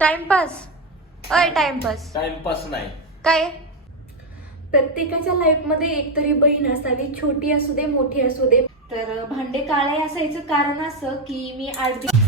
Timepass अय timepass timepass नाही. काय? प्रत्येकाच्या लाईफमध्ये एक तरी बहीण असावी छोटी असू दे मोठी असू दे. तर भांडे काळे असायचं कारण असं की मी आठ दिवस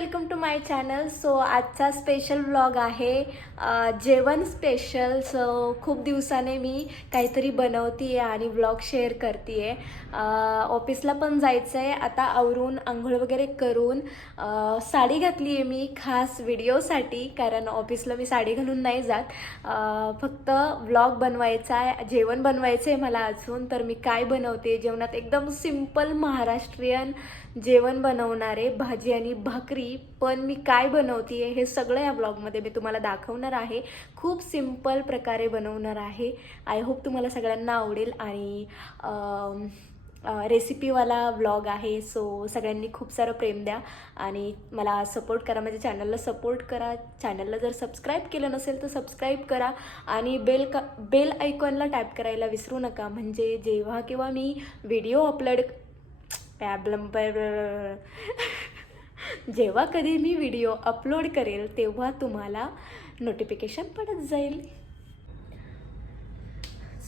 welcome to my channel. So आजचा स्पेशल व्लॉग आहे जेवण स्पेशल सो खूप दिवसाने मी काहीतरी बनवते आणि व्लॉग शेअर करते आहे ऑफिसला पण जायचं आहे आता आवरून आंघोळ वगैरे करून साडी घातली आहे मी खास व्हिडिओसाठी कारण ऑफिसला मी साडी घालून नाही जात. फक्त व्लॉग बनवायचा आहे जेवण बनवायचं आहे मला अजून. तर मी काय बनवते? जेवणात एकदम सिंपल महाराष्ट्रीयन जेवण बनवणारे भाजी आणि भाकरी पण मी काय बनवते हे सगळं या ब्लॉगमध्ये मी तुम्हाला दाखवणार आहे. खूप सिंपल प्रकारे बनवणार आहे. आय होप तुम्हाला सगळ्यांना आवडेल आणि रेसिपीवाला व्लॉग आहे सो सगळ्यांनी खूप सारं प्रेम द्या. आणि मला सपोर्ट करा माझ्या चॅनलला सपोर्ट करा. चॅनलला जर सबस्क्राईब केलं नसेल तर सबस्क्राईब करा. आणि बेल का बेल आयकॉनला टॅप करायला विसरू नका. म्हणजे जेव्हा केव्हा मी व्हिडिओ अपलोड पॅबलम जेव्हा कधी मी व्हिडिओ अपलोड करेल तेव्हा तुम्हाला नोटिफिकेशन पडत जाईल.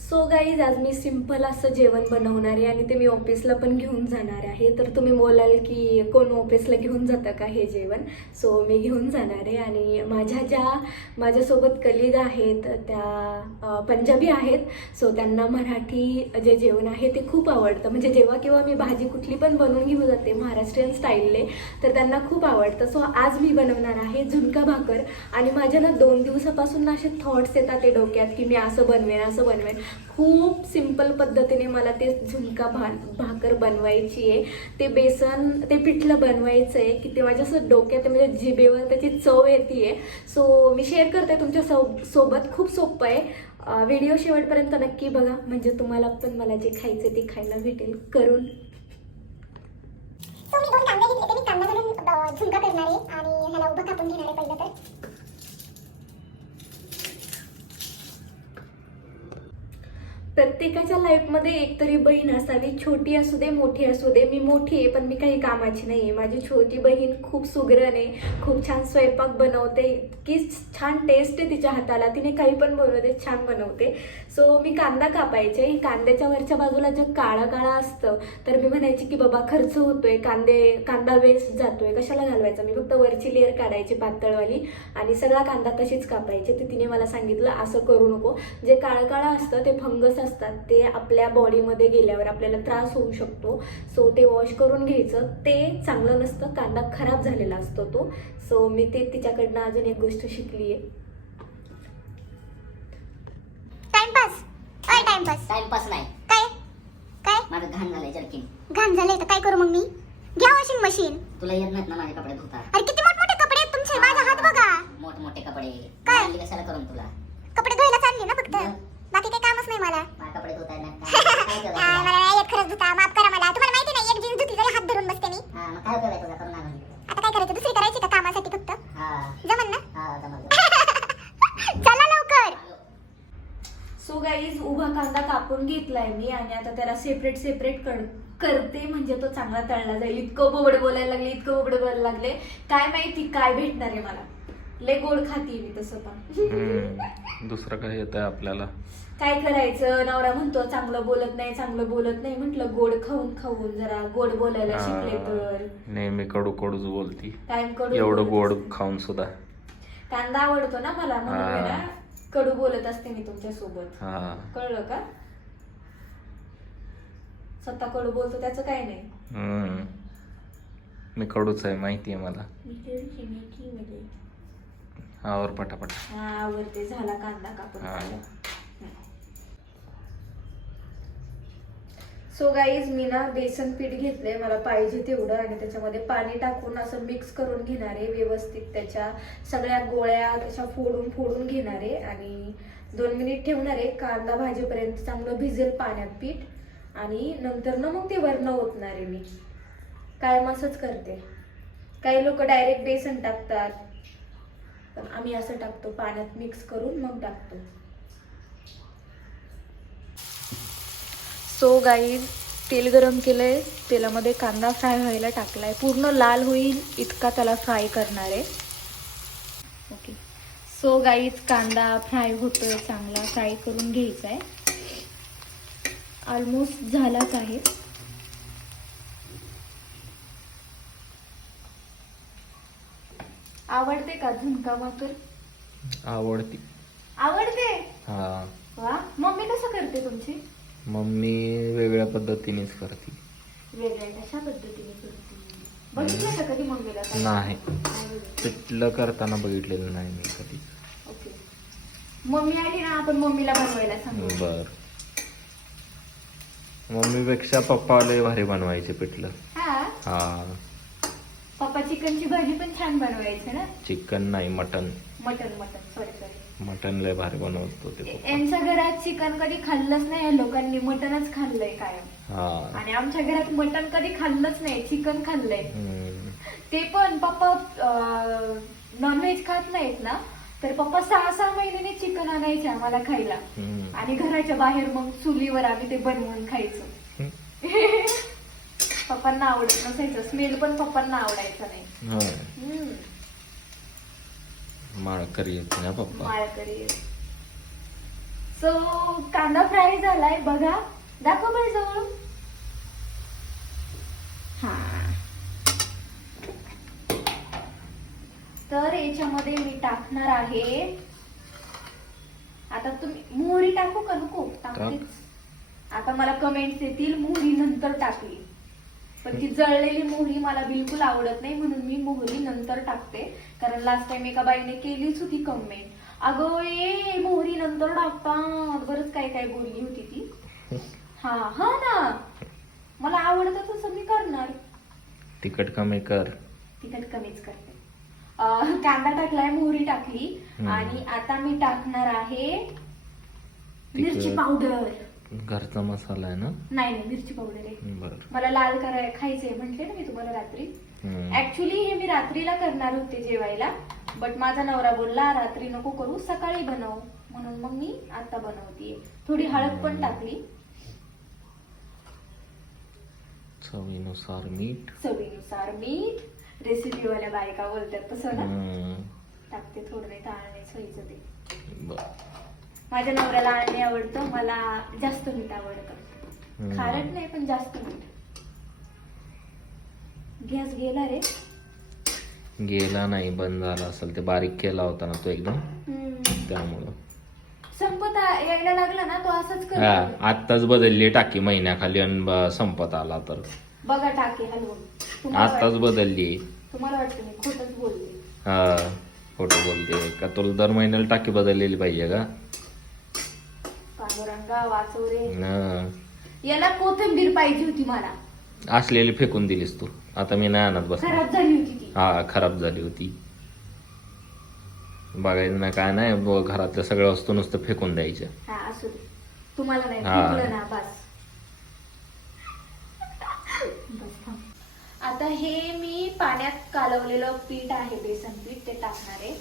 सो गाईज आज मी सिंपल असं जेवण बनवणार आहे आणि ते मी ऑफिसला पण घेऊन जाणार आहे. तर तुम्ही बोलाल की कोण ऑफिसला घेऊन जातं का हे जेवण? सो मी घेऊन जाणार आहे आणि माझ्या ज्या माझ्यासोबत कलिग आहेत त्या पंजाबी आहेत. सो त्यांना मराठी जे जेवण आहे ते खूप आवडतं. म्हणजे जेव्हा केव्हा मी भाजी कुठली पण बनवून घेऊन जाते महाराष्ट्रीयन स्टाईलने तर त्यांना खूप आवडतं. सो आज मी बनवणार आहे झुणका भाकर. आणि माझ्या ना दोन दिवसापासून ना असे थॉट्स येतात ते डोक्यात की मी असं बनवेन असं बनवेन. खूप सिंपल पद्धतीने मला ते झुणका भा भाकर बनवायची आहे. ते बेसन ते पिठलं बनवायचं आहे की ते जसं डोक्यात म्हणजे जिभेवर त्याची चव येते सो मी शेअर करते तुमच्या सो सोबत. खूप सोपं आहे. व्हिडिओ शेवटपर्यंत नक्की बघा. म्हणजे तुम्हाला पण मला जे खायचं ते खायला भेटेल. करून. झुणका करणार आहे. आणि ह्याला उभं कापून घेणार आहे पहिलं तर. प्रत्येकाच्या लाईफमध्ये एक तरी बहीण असावी छोटी असू दे मोठी असू दे. मी मोठी आहे पण मी काही कामाची नाही आहे माझी छोटी बहीण खूप सुगरण आहे खूप छान स्वयंपाक बनवते इतकी छान टेस्ट आहे तिच्या हाताला. तिने काही पण बनवते छान बनवते. सो मी कांदा कापायचे. कांद्याच्या वरच्या बाजूला जे काळा काळा असतं तर मी म्हणायची की बाबा खर्च होतोय. कांदे कांदा वेस्ट जातोय. कशाला घालवायचा? मी फक्त वरची लेअर काढायची पातळवाली आणि सगळा कांदा तशीच कापायचे. तर तिने मला सांगितलं असं करू नको. जे काळं काळं असतं ते फंगस असतात ते आपल्या बॉडीमध्ये गेल्यावर आपल्याला त्रास होऊ शकतो. सो ते वॉश करून घ्यायचं. ते चांगलं नसतं कांदा खराब झालेला असतो तो. सो मी ते तिच्याकडनं अजून एक गोष्ट शिकली आहे टाइमपास अय टाइमपास टाइमपास नाही. काय? काय? माझं घाण झालंय जर्किन. घाण झालंय तर काय करू मग मी? घ्या वॉशिंग मशीन तुला येत नाहीत ना माझे कपडे धुता अरे किती मोठमोठे कपडे आहेत तुमचे? माझा हात बघा. मोठ मोठे कपडे. काय? कशाला करून तुला? कपडे धुवायला चालले ना फक्त? बाकी काही कामच नाही मला. कपडे? काय मला? नाही येत खरंच धुता माफ करा मला. तुम्हाला माहिती नाही एक जीन्स धुतली तरी हात धरून बसते मी. हा काय उपयोग आहे तुला करून आणून आता काय करायचं? दुसरी करायची का कामासाठी फक्त? हा. जमन ना? हा जमलं चला लवकर. सो गाईज उभा कांदा कापून घेतलाय मी आणि आता त्याला सेपरेट सेपरेट कर करते म्हणजे तो चांगला तळला जाईल. इतकं बोबड बोलायला लागले इतकं बोबड बोलायला लागले. काय माहिती काय भेटणार आहे मला? लय गोड खाती मी तसं पण. हम्म, दुसरं काय येत आहे आपल्याला? काय करायचं? नवरा म्हणतो चांगलं बोलत नाही चांगलं बोलत नाही म्हटलं गोड खाऊन खाऊन जरा गोड बोलायला शिकले तर. हा, नेहमी कडू कडूच बोलती. टाइम कडू एवढं गोड. खाऊन सुद्धा. कांदा आवडतो ना मला म्हणून हा. मी ना कडू बोलत असते मी तुमच्यासोबत हा. कळलं का? स्वतः कडू बोलतो त्याचं काय नाही. हम्म. मी कडूच आहे माहिती आहे मला मी कडूची मेथी मध्ये आवर पटापट. हा वरती झाला कांदा कापून. हा. सो गाईज मी ना बेसन पीठ घेतलंय मला पाहिजे तेवढं आणि त्याच्यामध्ये पाणी टाकून असं मिक्स करून घेणार आहे व्यवस्थित त्याच्या सगळ्या गोळ्या त्याच्या फोडून फोडून घेणार आहे. आणि दोन मिनिट ठेवणार आहे कांदा भाजीपर्यंत चांगलं भिजेल पाण्यात पीठ. आणि नंतर ना मग ते वरण ओतणार आहे मी. कायम असंच करते. काही लोक डायरेक्ट बेसन टाकतात. पण आम्ही असं टाकतो पाण्यात मिक्स करून मग टाकतो. सो गाई तेल गरम केलं आहे तेलामध्ये कांदा फ्राय व्हायला टाकलाय. पूर्ण लाल होईल इतका त्याला फ्राय करणार आहे. ओके सो गाईज कांदा फ्राय होतो चांगला फ्राय करून घ्यायचा आहे ऑलमोस्ट झालाच आहे. आवडते का झुणका भाकर? आवडती. आवडते? हा. वा मम्मी कसं करते तुमची? मम्मी वेगळ्या पद्धतीनेच करते. वेगळ्या कशा पद्धतीने करते? बघितलं का कधी मम्मीला काय? नाही. बघितलं. पिठलं करताना बघितलेलं नाही मी कधी. ओके. मम्मी आली ना आपण मम्मीला बनवायला सांगू. बर. मम्मीपेक्षा पप्पा लय भारी बनवायचे पिठलं. हा? हा. पप्पा चिकनची भाजी पण छान बनवायचे ना? चिकन नाही mutton. Mutton mutton. Sorry sorry mutton लय भारी बनवतो ते पप्पा. यांच्या घरात चिकन कधी खाल्लंच नाही या लोकांनी मटनच खाल्लंय कायम. हा. आणि आमच्या घरात मटन कधी खाल्लंच नाही चिकन खाल्लंय. हम्म. ते पण पप्पा नॉनव्हेज खात नाहीत ना? तर पप्पा सहा सहा महिन्याने चिकन आणायचे आम्हाला खायला. हम्म. आणि घराच्या बाहेर मग चुलीवर आम्ही ते बनवून खायचो. पप्पांना आवडत नसायचं. स्मेल पण पप्पांना आवडायचं नाही. माळकरी येते ना पप्पा? माळकरी सो कांदा फ्राय झालाय. बघा. दाखव बरं जवळ हा. तर याच्यामध्ये मी टाकणार आहे. आता तुम्ही मोहरी टाकू का नको? आता मला कमेंट्स येतील. मोहरी नंतर टाकली. पण ती जळलेली मोहरी मला बिलकुल आवडत नाही म्हणून मी मोहरी नंतर टाकते. कारण लास्ट टाइम एका बाईने केलीच होती कमेंट अगं ये मोहरी नंतर टाकतात. बरंच काय काय बोलली होती ती. हा हा ना. मला आवडतं तसं मी करणार. तिखट कमी कर. तिखट कमीच करते. कांदा टाकलाय मोहरी टाकली. आणि आता मी टाकणार आहे मिरची. पावडर. घरचा मसाला आहे ना? नाही नाही मिरची पावडर आहे. मला लाल कराय खायचंय म्हटले ना मी तुम्हाला रात्री. ऍक्च्युली हे मी रात्रीला करणार होते जेवायला बट माझा नवरा बोलला रात्री नको करू सकाळी बनव. म्हणून मग मी आता बनवतीये. थोडी हळद पण टाकली. चवीनुसार मीठ. चवीनुसार मीठ. रेसिपी वाल्या बायका बोलतात तसं ना. टाकते थोडं नाही टाळण्याच व्हायचं ते. बर. माझ्या नवऱ्याला आणणे आवडतं मला जास्त मीठ आवडतं. खारट नाही पण जास्त मीठ. गॅस गेला रे. गेला नाही बंद झाला असेल. ते बारीक केला होता ना तो एकदम. त्यामुळं. संपत यायला लागला ना तो असंच हा करतो आत्ताच बदलली टाकी महिन्याखाली आणि संपत आला तर. बघा टाके हलवून. आत्ताच वाटतं- बदलली. तुम्हाला वाटतं मी खोटच बोलले? हा खोटं बोलते. का तुला दर महिन्याला टाकी बदललेली पाहिजे का? न. याला कोथिंबीर पाहिजे होती मला. असलेली फेकून दिलीस तू. आता मी नाही आणत बस खराब झाली होती ती. हा खराब झाली होती. बघायचं ना काय नाही ब- घरातल्या सगळ्या वस्तू नुसतं फेकून द्यायच्या हा असू दे. तुम्हाला नाही हा. फेकलं ना बस. बस थांब. आता हे मी पाण्यात कालवलेलं पीठ आहे बेसन पीठ ते टाकणार आहे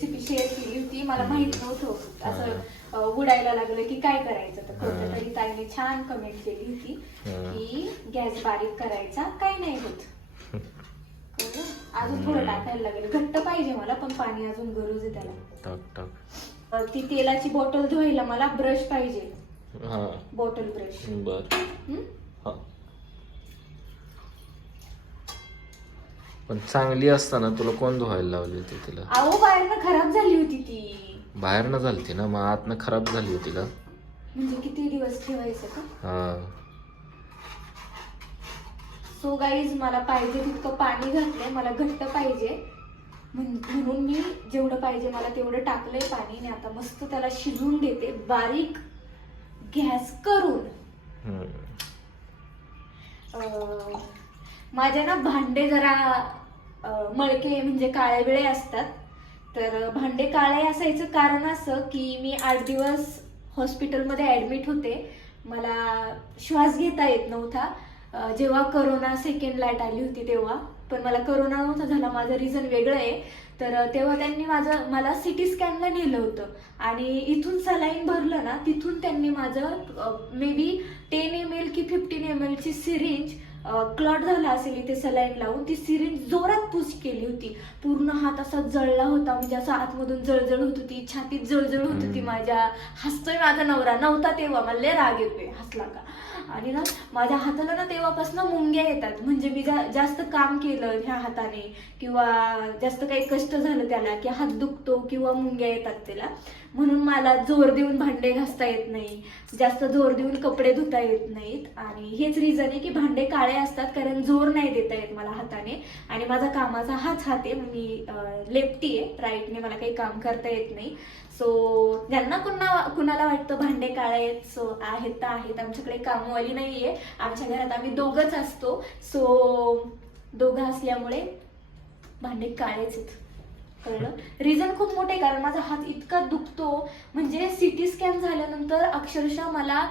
रेसिपी शेअर केली होती मला माहीत नव्हतं असं अं, उडायला लागलं की काय करायचं तर कोणत्या तरी ताईने छान कमेंट केली होती. की गॅस बारीक करायचा काय नाही होत. कळलं? अजून थोडं टाकायला लागेल. घट्ट पाहिजे मला पण पाणी अजून गरज आहे त्याला. टाक टाक. अं, ती तेलाची बॉटल धुवायला मला ब्रश पाहिजे. हा. बॉटल ब्रश बर. हा. पण चांगली असताना तुला कोण धुवायला लावली होती तिला? अहो बाहेरनं खराब झाली होती ती. बाहेरनं झालती ना? मग आतनं खराब झाली होती का? म्हणजे किती दिवस ठेवायचं का? हा. सो गाईज मला पाहिजे तितकं पाणी घातलंय मला घट्ट पाहिजे. म्हण- म्हणून मी जेवढं पाहिजे मला तेवढं टाकलंय पाणी आणि आता मस्त त्याला शिजवून देते बारीक गॅस करून. हम्म. अं, माझ्या ना भांडे जरा अं, मळके म्हणजे काळे बिळे असतात. तर भांडे काळे असायचं कारण असं की मी आठ दिवस हॉस्पिटलमध्ये ॲडमिट होते. मला श्वास घेता येत नव्हता. जेव्हा करोना सेकंड लाइट आली होती तेव्हा पण मला करोना नव्हता झाला माझं रिझन वेगळं आहे. तर तेव्हा त्यांनी माझं मला सी टी स्कॅनला नेलं होतं. आणि इथून सलाईन भरलं ना तिथून त्यांनी माझं maybe ten M L की फिफ्टीन एम एलची सिरिंज क्लॉट झाला असेल इथे सलाईन लावून ती सिरिंज जोरात पुश केली होती. पूर्ण हात असा जळला होता म्हणजे असं आतमधून जळजळ होत होती छातीत जळजळ होत होती. माझ्या. हसतोय माझा नवरा नव्हता तेव्हा मला लय राग येतोय हसला का? आणि ना माझ्या हाताला ना तेव्हापासून मुंग्या येतात. म्हणजे मी जा- जास्त काम केलं ह्या हाताने किंवा जास्त काही कष्ट झालं त्याला की हात दुखतो किंवा मुंग्या येतात त्याला म्हणून मला जोर देऊन भांडे घासता येत नाही जास्त जोर देऊन कपडे धुता येत नाहीत. आणि हेच रिझन आहे की भांडे काळे असतात कारण जोर नाही देता येत मला हाताने. आणि माझा कामाचा हाच हात आहे मी लेफ्टी आहे. राईटने मला काही काम करता येत नाही. सो ज्यांना कुणा कुणाला वाटतं भांडे काळे आहेत सो आहेत तर आहेत. आमच्याकडे कामवाली नाही आहे. आमच्या घरात आम्ही दोघंच असतो. सो दोघं असल्यामुळे भांडे काळेच आहेत. कळलं? रिझन खूप मोठे कारण माझा हात इतका दुखतो. म्हणजे सिटी स्कॅन झाल्यानंतर अक्षरशः मला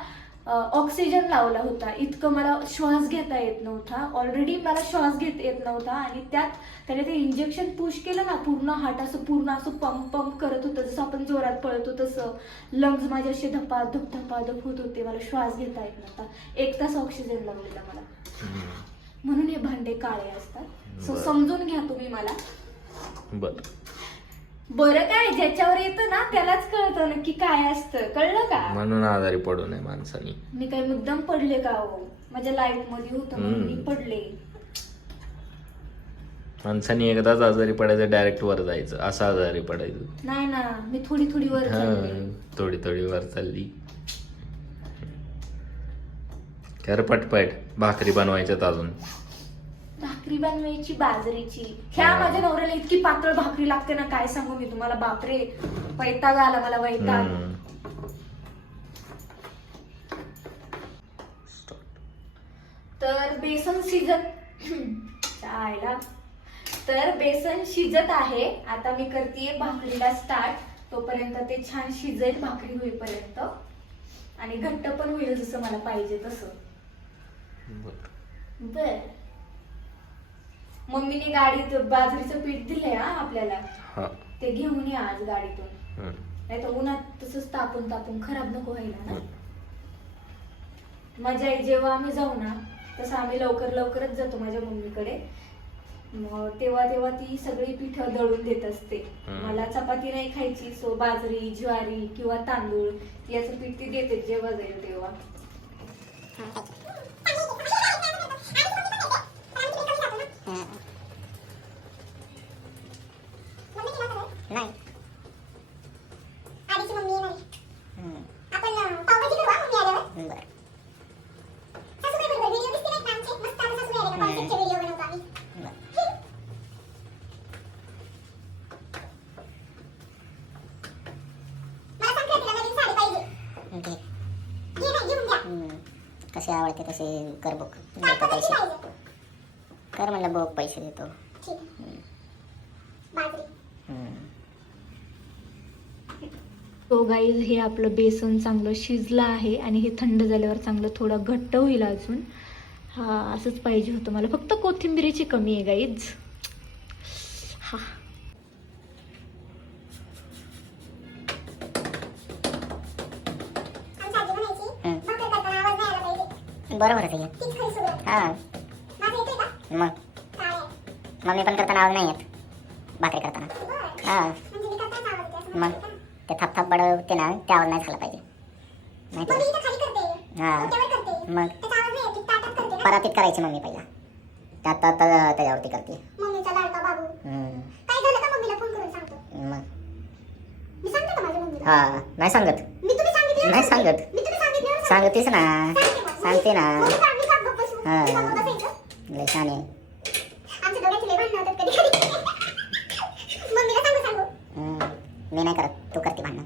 ऑक्सिजन लावला होता. इतकं मला श्वास घेता येत नव्हता. ऑलरेडी मला श्वास घेता येत नव्हता आणि त्यात त्याने ते इंजेक्शन पुश केलं ना पूर्ण हार्ट असं पूर्ण असं पंप पंप करत होतं. जसं आपण जोरात पळतो तसं. लंग्स माझे असे धपाधप धपाधप होत होते. मला श्वास घेता येत नव्हता. एक तास ऑक्सिजन लावलेला मला. म्हणून हे भांडे काळे असतात. सो. समजून घ्या तुम्ही मला. बर. बरं काय ज्याच्यावर येतं ना त्यालाच कळतं नक्की काय असतं. कळलं का? म्हणून आजारी पडू नये माणसानी. मी काही मुद्दाम पडले का हो? माझ्या लाईफमध्ये होतं म्हणून मी हम्म. पडले. माणसानी एकदाच आजारी पडायचं डायरेक्ट वर जायचं. असं आजारी पडायचं. नाही ना मी थोडी थोडी वर हा, थोडी थोडी वर चालली. कर पटपट भाकरी बनवायच्यात अजून. भाकरी बनवायची बाजरीची. ह्या. माझ्या नवऱ्याला इतकी पातळ भाकरी लागते ना काय सांगू मी तुम्हाला? बापरे. वैताग आला मला वैताग. हम्म. तर बेसन शिजत चायला तर बेसन शिजत आहे. आता मी करते भाकरीला स्टार्ट तोपर्यंत ते छान शिजेल भाकरी होईपर्यंत. आणि घट्ट पण होईल जसं मला पाहिजे तसं. बर. मम्मीने गाडीत बाजरीचं पीठ दिलंय हा आपल्याला. हा. ते घेऊन या आज गाडीतून. हम्म. नाही तर उन्हात तसंच तापून तापून खराब नको व्हायला ना. माझ्या आई जेव्हा आम्ही जाऊ ना तसं आम्ही लवकर लवकरच जातो माझ्या मम्मीकडे. मग तेव्हा तेव्हा ती सगळी पिठं दळून देत असते. हम्म. मला चपाती नाही खायची सो बाजरी ज्वारी किंवा तांदूळ याचं पीठ ती देते जेव्हा जाईल तेव्हा नाही आधीची मम्मी येणार आहे. हम्म. आपण अं, पावभाजी करू हा मम्मी आल्यावर बरं सासूबाई बरोबर व्हिडिओ दिसते ना आमचे मस्त आता सासूबाई आले का हम्म. कॉन्सेप्टचे व्हिडिओ बनवतो आम्ही बरं. मला संक्रांतीला नवीन साडी पाहिजे घे. घे नाही घेऊन द्या हम्म. कसे आवडते तसे कर बुक देतो पैसे. कर म्हणलं बुक पैसे देतो. तो गाईज हे आपलं बेसन चांगलं शिजलं आहे आणि हे थंड झाल्यावर चांगलं थोडं घट्ट होईल अजून. हा असंच पाहिजे होतं मला. फक्त कोथिंबिरीची कमी आहे गाईज बरोबरच आहे हां. मग? मम्मी पण करताना आवाज नाही येत भाकरी करताना. हां. म्हणजे मग? ते थाप थाप बडवते ना ते आवाज नाही झाला पाहिजे. करते. हा. मग? नाही परातीत करायची मम्मी पहिला. त्यात त्याच्यावरती करते. मग? हा. नाही सांगत. नाही सांगत. सांगतेस ना. सांगते ना. बसू? हा. मी छान आहे. नाही करत. तू करते भांडणं.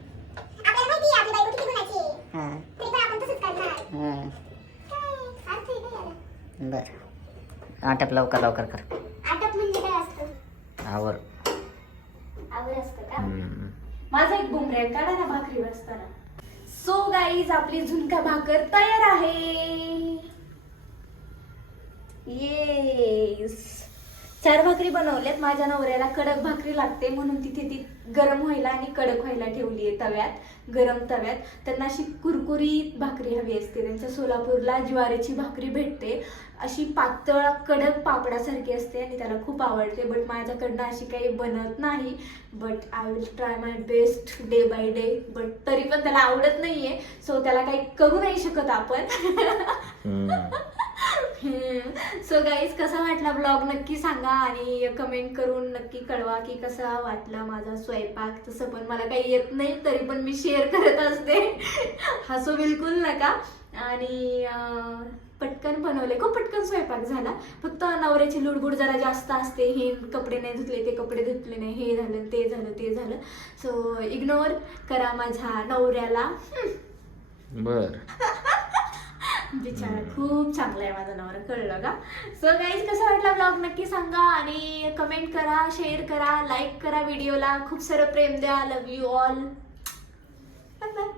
हां? बरं. आटप लवकर लवकर कर. म्हणजे काय असतं? आवर. माझा एक बुमऱ्या काढा ना भाकरी बसताना. सो गाईज आपली झुणका भाकर तयार आहे. येस चार भाकरी बनवल्यात. माझ्या नवऱ्याला कडक भाकरी लागते. म्हणून तिथे ती गरम व्हायला आणि कडक व्हायला ठेवली आहे तव्यात. गरम तव्यात. त्यांना अशी कुरकुरीत भाकरी हवी असते. त्यांच्या सोलापूरला ज्वारीची भाकरी भेटते. अशी पातळ कडक पापडासारखी असते आणि त्याला खूप आवडते. बट माझ्याकडनं अशी काही बनत नाही. But I will try my best day by day but तरी पण त्याला आवडत नाहीये. सो त्याला काही करू नाही शकत आपण. सो गाईज कसा वाटला ब्लॉग नक्की सांगा आणि कमेंट करून नक्की कळवा की कसा वाटला माझा स्वयंपाक. तसं पण मला काही येत नाही तरी पण मी शेअर करत असते. हसू बिलकुल नका. आणि पटकन बनवले. खूप पटकन स्वयंपाक झाला. फक्त नवऱ्याची लुडबुड जरा जास्त असते. हे कपडे नाही धुतले ते कपडे धुतले नाही. हे झालं ते झालं ते झालं. सो इग्नोर करा माझ्या नवऱ्याला. बर. बिचारा खूप चांगला आहे माझा नवरा कळलं का? सो गाईज कसा वाटला ब्लॉग नक्की सांगा आणि कमेंट करा शेअर करा लाईक करा व्हिडिओला खूप सारं प्रेम द्या. Love you all bye bye